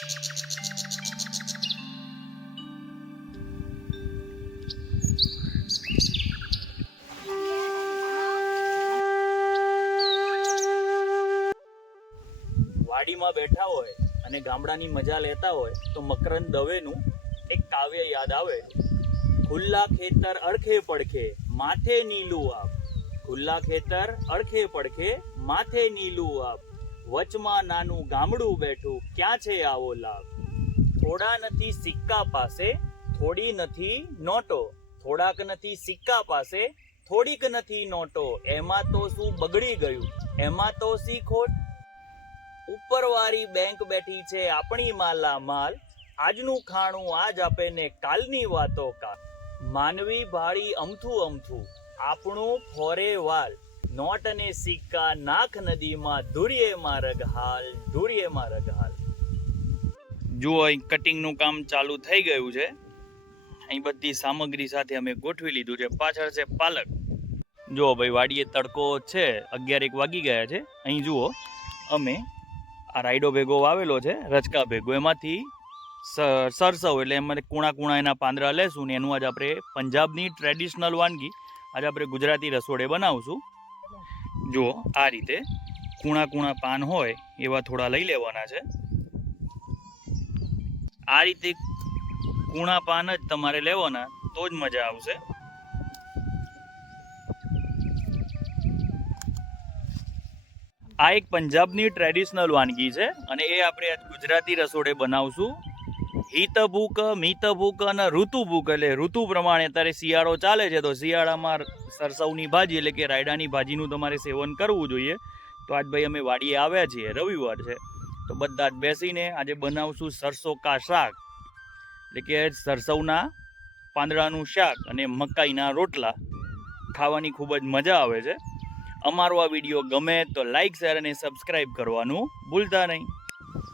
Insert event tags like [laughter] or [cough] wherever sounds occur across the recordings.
વાડીમાં બેઠા હોય અને ગામડાની મજા લેતા હોય તો મકરંદ દવેનું એક કાવ્ય યાદ આવે. ખુલ્લા ખેતર અડખે પડખે માથે નીલું આપ. ખુલ્લા ખેતર અડખે પડખે માથે નીલું આપ. વચમાં નાનું ગામડું બેઠું ક્યાં છે આવો લાભ? થોડા નથી સિક્કા પાસે, થોડી નથી નોટો. થોડાક નથી સિક્કા પાસે, થોડીક નથી નોટો. એમાં તો શું બગડી ગયું? એમાં તો સી ખોટ? ઉપરવાળી બેંક બેઠી છે આપણી માલા માલ. આજનું ખાણું આજ આપે ને કાલની વાતો કા. માનવી ભાળી અમથું અમથું. આપણું ફોરે વાલ. નોટ અને સિક્કા નાખ નદીમાં ધુરીએમાં રગહાલ ધુરીએમાં રગહાલ જુઓ, અહીં કટિંગનું કામ ચાલુ થઈ ગયું છે. અહીં બધી સામગ્રી સાથે અમે ગોઠવી લીધું છે. પાછળ છે પાલક. જુઓ ભાઈ, વાડીએ તડકો છે. અગિયાર એક વાગી ગયા છે. અહીં જુઓ, અમે આ રાયડો ભેગો વાવેલો છે રચકા ભેગો. એમાંથી સરસવ એટલે એમાં કુણા કુણા એના પાંદડા લેશું ને એનું આજે આપણે પંજાબની ટ્રેડિશનલ વાનગી. આજે આપણે ગુજરાતી રસોડે બનાવશું. જુઓ, આ રીતે કુણા કુણા પાન હોય એવા થોડા લઈ લેવાના છે. આ રીતે કુણા પાન જ તમારે લેવાના, તો જ મજા આવશે. આ એક પંજાબની ટ્રેડિશનલ વાનગી છે, અને એ આપણે ગુજરાતી રસોડે બનાવશું. હિતભૂક, મિતભૂક અને ઋતુભૂક, એટલે ઋતુ પ્રમાણે અત્યારે શિયાળો ચાલે છે, તો શિયાળામાં સરસવની ભાજી, એટલે કે રાયડાની ભાજીનું તમારે સેવન કરવું જોઈએ. તો આજ ભાઈ અમે વાડીએ આવ્યા છીએ, રવિવાર છે. તો બધા જ બેસીને આજે બનાવશું સરસો કા શાક. એટલે કે સરસવના પાંદડાનું શાક અને મકાઈના રોટલા. ખાવાની ખૂબ જ મજા આવે છે. અમારો આ વીડિયો ગમે તો લાઈક શેર અને સબસ્ક્રાઈબ કરવાનું ભૂલતા નહીં.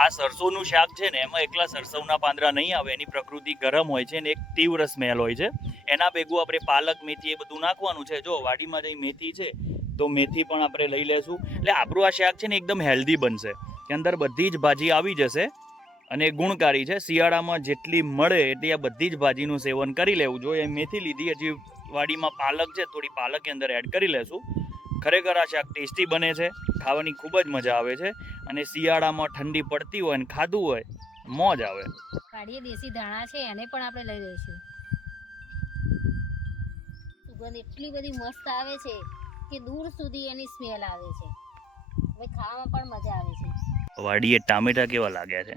આ સરસોનું શાક છે ને, એમાં એકલા સરસવના પાંદડા નહીં આવે, એની પ્રકૃતિ ગરમ હોય છે ને એક તીવ્ર સ્મેલ હોય છે. એના ભેગું આપણે પાલક, મેથી એ બધું નાખવાનું છે. જો વાડીમાં જઈ મેથી છે, તો મેથી પણ આપણે લઈ લેશું. એટલે આપણું આ શાક છે ને, એકદમ હેલ્ધી બનશે. કે અંદર બધી જ ભાજી આવી જશે અને ગુણકારી છે. શિયાળામાં જેટલી મળે એટલી આ બધી જ ભાજીનું સેવન કરી લેવું જોઈએ. મેથી લીધી, હજી વાડીમાં પાલક છે, થોડી પાલક અંદર એડ કરી લેશું. ખરેખર આ શાક ટેસ્ટી બને છે, ખાવાની ખૂબ જ મજા આવે છે અને શિયાળામાં ઠંડી પડતી હોય ને ખાધું હોય, મોજ આવે. કાઢીએ, દેશી ધાણા છે, એને પણ આપણે લઈ લઈશું. સુગંધ એટલી બધી મસ્ત આવે છે કે દૂર સુધી એની સ્મેલ આવે છે. હવે ખાવામાં પણ મજા આવે છે. વાડીએ ટામેટા કેવા લાગ્યા છે?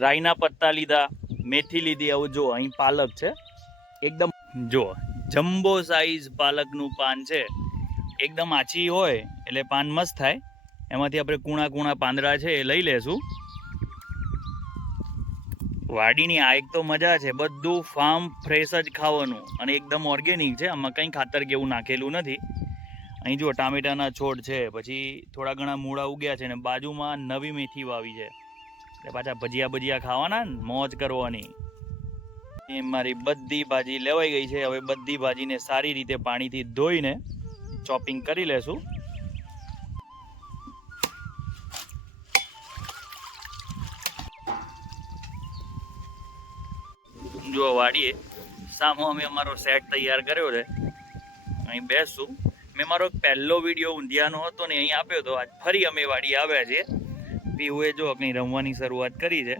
રાઈના પત્તા લીધા, મેથી લીધી. આવું જો, અહીં પાલક છે. એકદમ જો, જમ્બો સાઈઝ પાલકનું પાન છે. એકદમ આછી હોય, એટલે પાન મસ્ત થાય. એમાંથી આપણે કૂણા કૂણા પાંદડા છે એ લઈ લેશું. વાડીની આ એક તો મજા છે, બધું ફાર્મ ફ્રેશ જ ખાવાનું અને એકદમ ઓર્ગેનિક છે, આમાં કંઈ ખાતર કે એવું નાખેલું નથી. અહીં જો ટામેટાના છોડ છે, પછી થોડા ઘણા મૂળા ઉગ્યા છે ને બાજુમાં નવી મેથી વાવી છે. એટલે પાછા ભજીયા ભજીયા ખાવાના મોજ કરવાની. એ મારી બધી ભાજી લેવાઈ ગઈ છે, હવે બધી ભાજીને સારી રીતે પાણીથી ધોઈને ચોપિંગ કરી લેશું. જો વાડીએ. સામો અમે અમારો સેટ તૈયાર કર્યો છે. અહીં બેસું. મેં મારો પહેલો વીડિયો ઊંધિયાનો હતો ને અહીં આપ્યો તો આજ ફરી અમે વાડી આવ્યા છીએ. પીવુએ જો કંઈ રમવાની શરૂઆત કરી છે.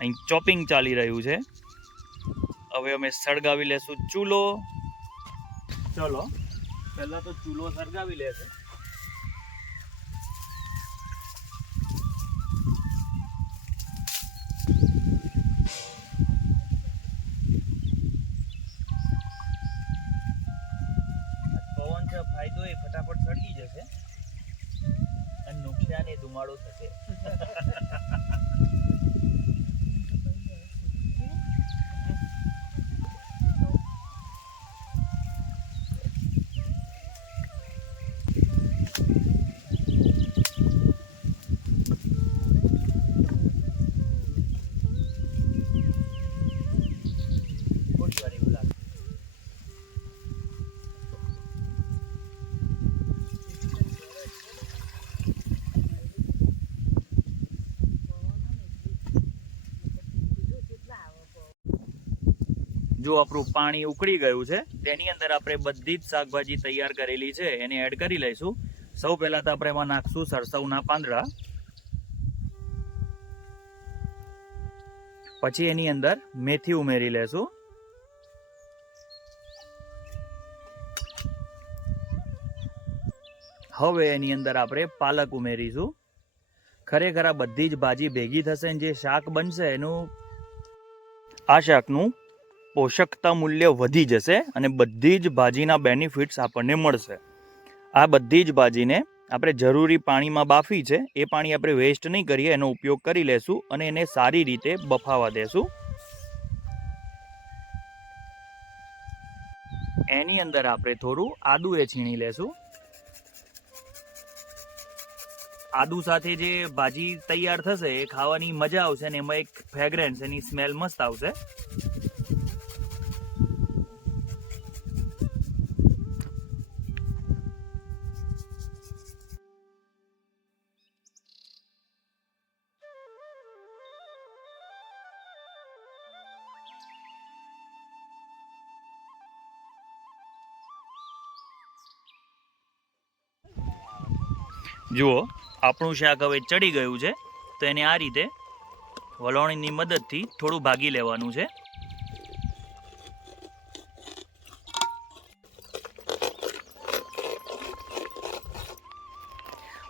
અહીં ચોપિંગ ચાલી રહ્યું છે. હવે અમે સળગાવી લેશું ચૂલો. ચલો. પહેલાં તો ચૂલો સળગાવી લેશે. જો આપણું પાણી ઉકળી ગયું છે, તેની અંદર આપણે બધી જ શાકભાજી તૈયાર કરેલી છે, એને એડ કરી લઈશું. સૌ પહેલાં તો આપણે એમાં નાખશું સરસવના પાંદડા. પછી એની અંદર મેથી ઉમેરી લેશું. હવે એની અંદર આપણે પાલક ઉમેરીશું. ખરેખર આ બધી જ ભાજી ભેગી થશે જે શાક બનશે એનું, આ શાકનું પોષકતા મૂલ્ય વધી જશે અને બધી જ ભાજીના બેનિફિટ્સ આપણને મળશે. આ બધી જ ભાજીને આપણે જરૂરી પાણીમાં બાફી છે, એ પાણી આપણે વેસ્ટ નહીં કરીએ, એનો ઉપયોગ કરી લેશું અને એને સારી રીતે બફાવા દેશું. એની અંદર આપણે થોડું આદુ એ છીણી લેશું. આદુ સાથે જે ભાજી તૈયાર થશે, એ ખાવાની મજા આવશે અને એમાં એક ફ્રેગ્રન્સ એની સ્મેલ મસ્ત આવશે. જુઓ, આપણું શાક હવે ચડી ગયું છે, તો એને આ રીતે વલોણીની મદદથી થોડું ભાગી લેવાનું છે.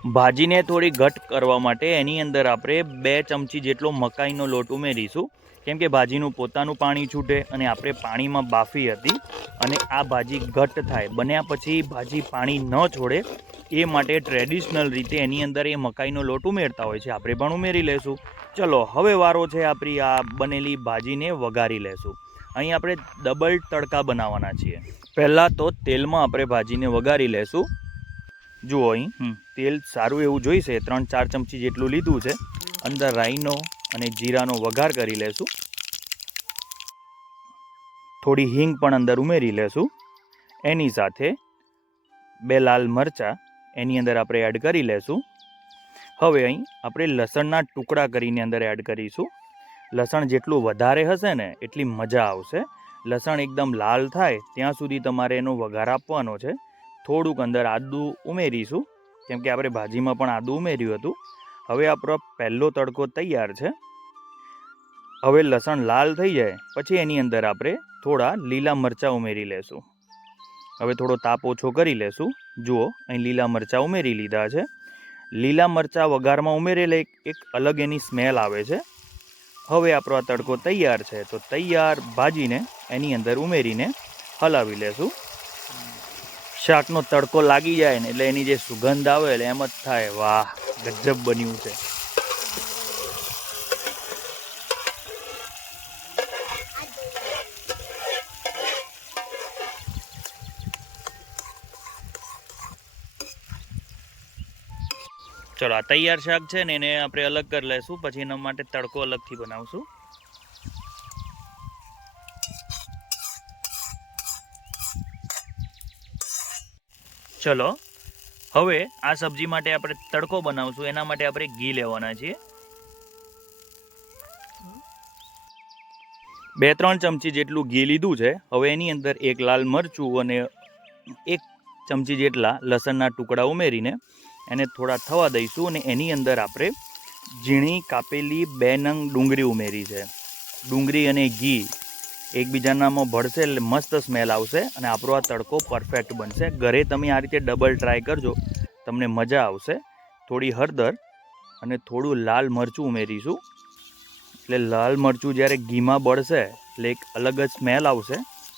ભાજીને થોડી ઘટ કરવા માટે એની અંદર આપણે બે ચમચી જેટલો મકાઈનો લોટ ઉમેરીશું. કેમ કે ભાજીનું પોતાનું પાણી છૂટે અને આપણે પાણીમાં બાફી હતી અને આ ભાજી ઘટ થાય. બન્યા પછી ભાજી પાણી ન છોડે, એ માટે ટ્રેડિશનલ રીતે એની અંદર એ મકાઈનો લોટ ઉમેરતા હોય છે. આપણે પણ ઉમેરી લેશું. ચલો, હવે વારો છે આપણી, આ બનેલી ભાજીને વઘારી લેશું. અહીં આપણે ડબલ તડકા બનાવવાના છીએ. પહેલાં તો તેલમાં આપણે ભાજીને વઘારી લેશું. જુઓ અહીં. તેલ સારું એવું જોઈશે ત્રણ ચાર ચમચી જેટલું લીધું છે. અંદર રાઈનો અને જીરાનો વઘાર કરી લેશું. થોડી હિંગ પણ અંદર ઉમેરી લેશું. એની સાથે બે લાલ મરચાં એની અંદર આપણે એડ કરી લેશું. હવે અહીં આપણે લસણના ટુકડા કરીને અંદર એડ કરીશું. લસણ જેટલું વધારે હશે ને એટલી મજા આવશે. લસણ એકદમ લાલ થાય ત્યાં સુધી તમારે એનો વઘાર આપવાનો છે. થોડુંક અંદર આદું ઉમેરીશું. કેમ કે આપણે ભાજીમાં પણ આદું ઉમેર્યું હતું. હવે આપણો પહેલો તડકો તૈયાર છે. હવે લસણ લાલ થઈ જાય. પછી એની અંદર આપણે થોડા લીલા મરચાં ઉમેરી લેશું. હવે થોડો તાપ ઓછો કરી લેશું. જુઓ, અહીં લીલા મરચાં ઉમેરી લીધા છે. લીલા મરચાં વઘારમાં ઉમેરેલા એક એક અલગ એની સ્મેલ આવે છે. હવે આપણો આ તડકો તૈયાર છે. તો તૈયાર ભાજીને એની અંદર ઉમેરીને હલાવી લેશું. શાકનો તડકો લાગી જાય ને એટલે એની જે સુગંધ આવે એટલે એમ જ થાય. વાહ, ગજબ બન્યું છે. ચલો, આ તૈયાર શાક છે ને એને આપણે અલગ કરી લઈશું પછી એના માટે તડકો અલગથી બનાવશું. ચલો. હવે આ સબ્જી માટે આપણે તડકો બનાવશું. એના માટે આપણે ઘી લેવાના છીએ. બે ત્રણ ચમચી જેટલું ઘી લીધું છે. હવે એની અંદર એક લાલ મરચું અને એક ચમચી જેટલા લસણના ટુકડા ઉમેરીને એને થોડા થવા દઈશું અને એની અંદર આપણે ઝીણી કાપેલી બે નંગ ડુંગળી ઉમેરી છે. ડુંગળી અને ઘી એકબીજાનામાં ભળશે, એટલે મસ્ત સ્મેલ આવશે અને આપણો આ તડકો પરફેક્ટ બનશે. ઘરે તમે આ રીતે ડબલ ટ્રાય કરજો, તમને મજા આવશે. થોડી હળદર અને થોડું લાલ મરચું ઉમેરીશું. એટલે લાલ મરચું જ્યારે ઘીમાં બળશે, એટલે એક અલગ જ સ્મેલ આવશે.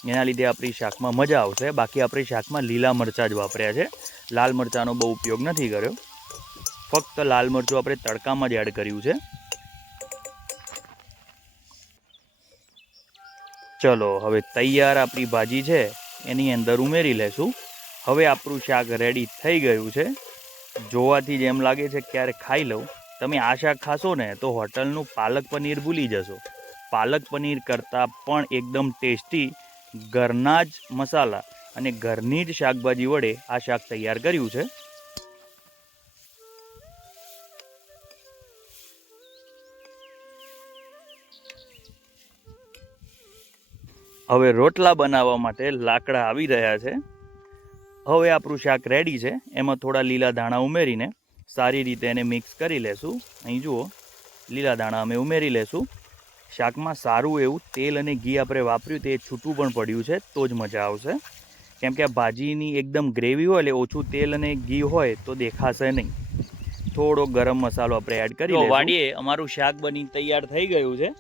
એના લીધે આપણી શાકમાં મજા આવશે. બાકી આપણી શાકમાં લીલા મરચાં જ વાપર્યા છે. લાલ મરચાંનો બહુ ઉપયોગ નથી કર્યો. ફક્ત લાલ મરચું આપણે તડકામાં જ એડ કર્યું છે. ચલો, હવે તૈયાર આપણી ભાજી છે, એની અંદર ઉમેરી લેશું. હવે આપણું શાક રેડી થઈ ગયું છે. જોવાથી જ એમ લાગે છે ક્યારે ખાઈ લઉં. તમે આ શાક ખાશો ને તો હોટલનું પાલક પનીર ભૂલી જશો. પાલક પનીર કરતાં પણ એકદમ ટેસ્ટી ઘરના જ મસાલા અને ઘરની જ શાકભાજી વડે આ શાક તૈયાર કર્યું છે. હવે રોટલા બનાવવા માટે લાકડા આવી રહ્યા છે. હવે આપણું શાક રેડી છે. એમાં થોડા લીલા ધાણા ઉમેરીને સારી રીતે એને મિક્સ કરી લેશું. અહીં જુઓ લીલા દાણા અમે ઉમેરી લેશું. શાકમાં સારું એવું તેલ અને ઘી આપણે વાપર્યું તે છૂટું પણ પડ્યું છે તો જ મજા આવશે. કેમ કે આ ભાજીની એકદમ ગ્રેવી હોય એટલે ઓછું તેલ અને ઘી હોય તો દેખાશે નહીં. થોડો ગરમ મસાલો આપણે એડ કરી વાડીએ અમારું શાક બની તૈયાર થઈ ગયું છે.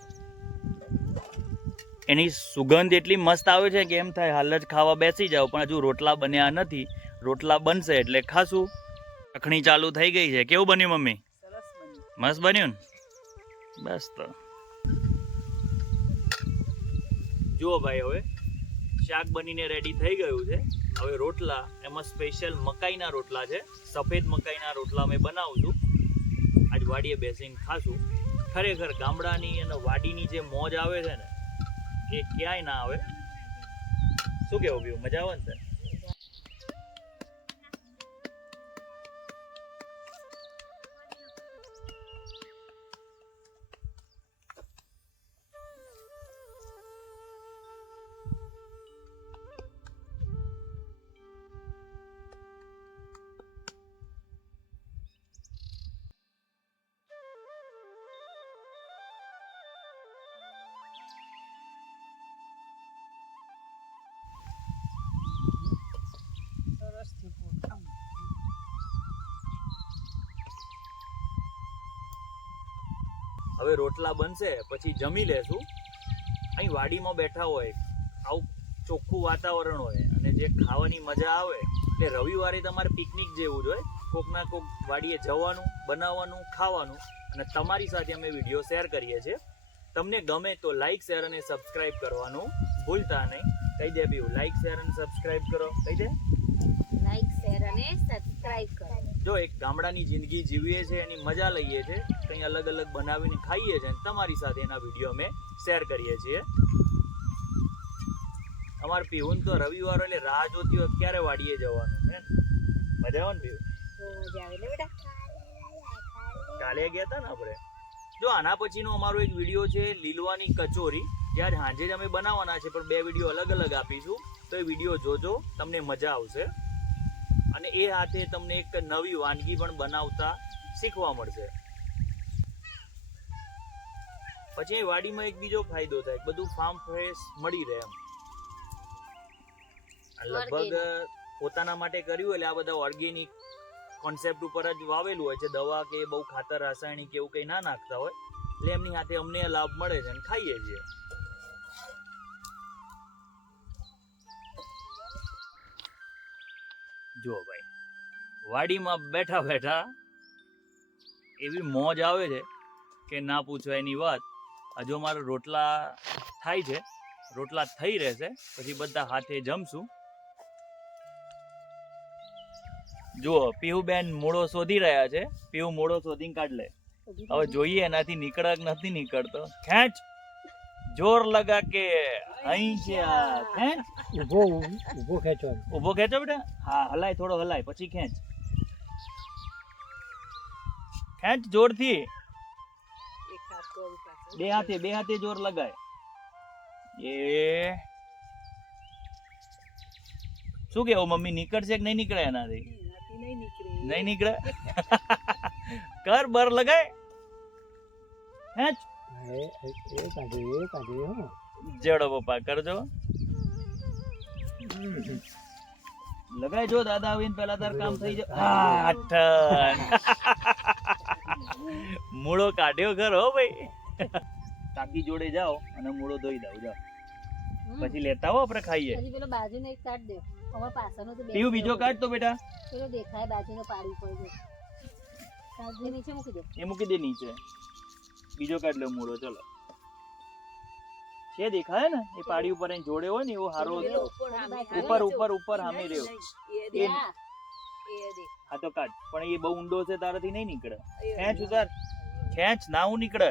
એની સુગંધ એટલી મસ્ત આવે છે કે એમ થાય હાલ જ ખાવા બેસી જાઓ પણ હજુ રોટલા બન્યા નથી. રોટલા બનશે એટલે ખાશું. ચખણી ચાલુ થઈ ગઈ છે. કેવું બન્યું મમ્મી? મસ્ત બન્યું ને? બસ તો. જુઓ ભાઈ હવે શાક બનીને રેડી થઈ ગયું છે. હવે રોટલા એમાં સ્પેશિયલ મકાઈના રોટલા છે. સફેદ મકાઈના રોટલા મેં બનાવું છું. આજ વાડીએ બેસીને ખાશું. ખરેખર ગામડાની અને વાડીની જે મોજ આવે છે ને એ ક્યાંય ના આવે. શું કેવું પીવું મજા આવે ને સર? હવે રોટલા બનશે પછી જમી લેશું. અહીં વાડીમાં બેઠા હોય આવું ચોખ્ખું વાતાવરણ હોય અને જે ખાવાની મજા આવે એટલે રવિવારે તમારે પિકનિક જેવું જ હોય. કોકના કોક વાડીએ જવાનું બનાવવાનું ખાવાનું અને તમારી સાથે અમે વીડિયો શેર કરીએ છીએ. તમને ગમે તો લાઈક શેર અને સબસ્ક્રાઇબ કરવાનું ભૂલતા નહીં. કહી દે પીવું લાઈક શેર અને સબસ્ક્રાઇબ કરો. કહી દે. લાઈક શેર અને સબસ્ક્રાઇબ કરો. જો એક ગામડાની જિંદગી જીવીએ છીએ એની મજા લઈએ છે કંઈ અલગ અલગ બનાવીને ખાઈએ છીએ અને તમારી સાથે એના વીડિયો અમે શેર કરીએ છીએ. અમારે પીવું તો રવિવાર એટલે રાહ જોતી હોય ક્યારે વાડીએ જવાનું હે? મજા આવે ને પીવું કાલે ગયા હતા ને આપણે? જો આના પછીનો અમારો એક વીડિયો છે લીલવાની કચોરી. જ્યારે સાંજે જ અમે બનાવવાના છે પણ બે વીડિયો અલગ અલગ આપીશું. તો એ વીડિયો જોજો તમને મજા આવશે. અને એ હાથે તમને એક નવી વાનગી પણ બનાવતા શીખવા મળશે. પછી એ વાડીમાં એક બીજો ફાયદો થાય બધું ફાર્મ ફ્રેશ મળી રહે એમ. લગભગ પોતાના માટે કર્યું એટલે આ બધા ઓર્ગેનિક કોન્સેપ્ટ ઉપર જ વાવેલું હોય છે. દવા કે બહુ ખાતર રાસાયણિક એવું કંઈ ના નાખતા હોય એટલે એમની સાથે અમને લાભ મળે છે અને ખાઈએ છીએ. જુઓ ભાઈ વાડીમાં બેઠા બેઠા એવી મોજ આવે છે કે ના પૂછવાયની વાત. હજુ અમારા રોટલા થાય છે રોટલા થઈ રહેશે પછી બધા હાથે જમશું. જુઓ પીહુબેન મૂળો શોધી રહ્યા છે પીહુ મૂળો શોધીને કાઢ લે. હવે જોઈએ એનાથી નીકળે નથી નીકળતો. ખેંચ જોર લગા કે અહીં છે આ ખેંચ. ઊભો ઊભો ખેંચો ઊભો ખેંચો બેટા. હા હલાય થોડો હલાય પછી ખેંચ. ખેંચ જોરથી. બે હાથે બે હાથે જોર લગાય. એ. શું કેવું મમ્મી? નીકળશે કે નહીં નીકળે એનાથી? નહીં નીકળે. [laughs] કર બર લગાય. ખેંચ એ એ કાઢે એ કાઢે હો. જેડો પપ્પા કરજો. લગાય જો દાદા આવીને પેલા તાર કામ થઈ જાય. [laughs] મૂળો કાઢ્યો ખરો હો ભાઈ. કાકી જોડે જાઓ અને મૂળો ધોઈ દઉં જાઓ. પછી લેતા આવો આપણે ખાઈએ. પછી પેલો બાજુનો એક કાઢ દે. અમાર પાછળનો તો બે બીજો કાઢ તો બેટા. પેલો દેખાય બાજુનો પાડી પડે કાઢ નીચે મૂકી દે. એ મૂકી દે નીચે. બીજો કાઢ લો મૂળો ચલો. છે દેખાય ને? એ પાડી ઉપર એને જોડે હોય ને એવો હારો ઉપર ઉપર ઉપર હામી રહ્યો. એ હા તો કાઢ. પણ એ બહુ ઊંડો છે તારાથી નહીં નીકળે. ખેંચ ઉતાર. ખેંચ ના હું નીકળે.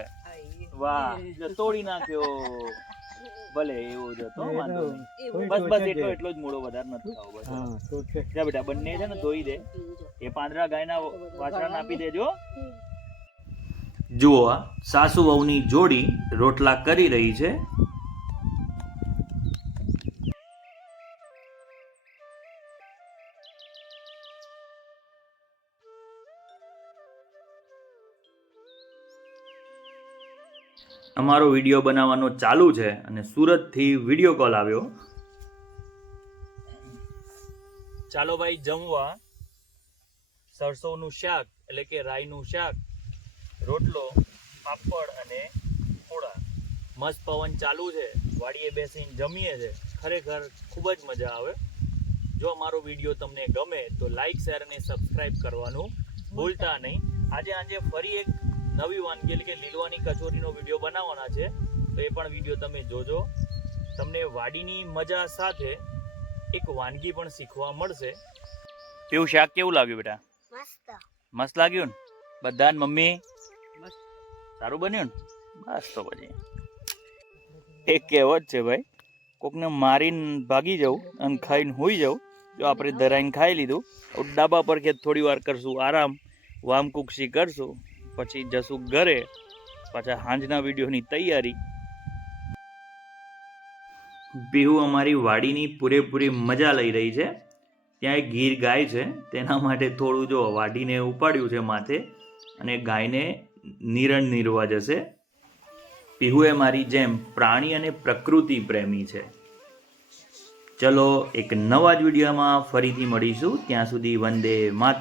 વાહ તોડી નાખ્યો. ભલે એવો જ હતો વાંધો નહીં. બસ બસ એટલો એટલો જ મૂળો વધારે નથી ખાવો બસ. જા બેટા બંને છે ને ધોઈ દે. એ પાંદડા ગાયના વાછરાને આપી દેજો. જુઓ સાસુ વહુની જોડી રોટલા કરી રહી છે. અમારો વીડિયો બનાવવાનો ચાલુ છે અને સુરતથી વીડિયો કોલ આવ્યો. ચાલો ભાઈ, જમવા. સરસોનું શાક, એટલે કે રાઈનું શાક, રોટલો, પાપડ અને થોડા મસ્ત પવન ચાલુ છે. વાડીએ બેસીને જમીએ છે. ખરેખર ખૂબ જ મજા આવે. જો અમારો વીડિયો તમને ગમે તો લાઈક શેર અને સબસ્ક્રાઇબ કરવાનું ભૂલતા નહીં. આજે આજે ફરી એક નવી વાનગી એટલે કે લીલવાની કચોરીનો વીડિયો બનાવવાના છે તો એ પણ વીડિયો તમે જોજો. તમને વાડીની મજા સાથે એક વાનગી પણ શીખવા મળશે. કેવું શાક કેવું લાગ્યું બેટા? મસ્ત. મસ્ત લાગ્યું ને? બધા મમ્મી? સારું બન્યું ને? બસ તો પછી એક કહેવત છે ભાઈ કોકને મારીને ભાગી જવું અને ખાઈને હોઈ જવું જો આપણે ધરાઈને ખાઈ લીધું ડાબા પર કે થોડી વાર કરશું આરામ વામકુક્ષી કરશું પછી જશું ઘરે પાછા સાંજના વિડીયોની તૈયારી. બિહુ અમારી વાડીની પૂરેપૂરી મજા લઈ રહી છે. ત્યાં એક ગીર ગાય છે, તેના માટે થોડું જો વાડીને ઉપાડ્યું છે માથે અને ગાયને નિરણ નિરવા જશે. પીહુ મારી જેમ પ્રાણી અને પ્રકૃતિ પ્રેમી છે. ચલો એક નવા જ વિડીયોમાં ફરીથી મળીશું. ત્યાં સુધી વંદે માત